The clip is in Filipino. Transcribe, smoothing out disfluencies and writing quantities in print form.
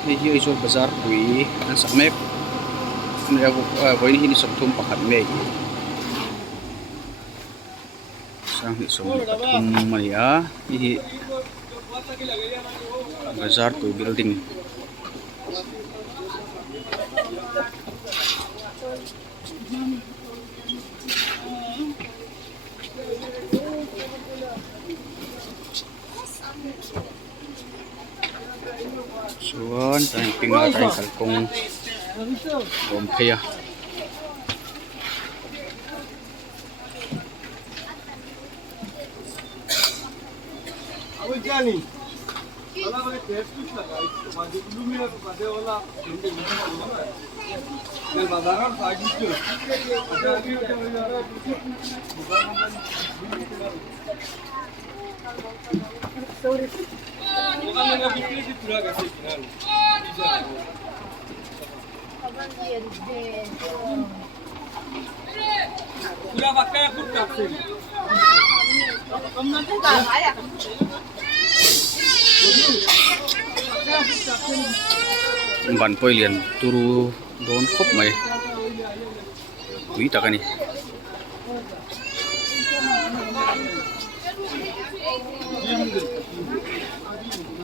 Medyo Aizawl Bazarpui ang sakmek ini sobtum pakat May sang sobtum patum maya ini Bazarpui building suan tayong pinga tayong kalkong rompaya ban poi liền turu don khop mai quý ta cái này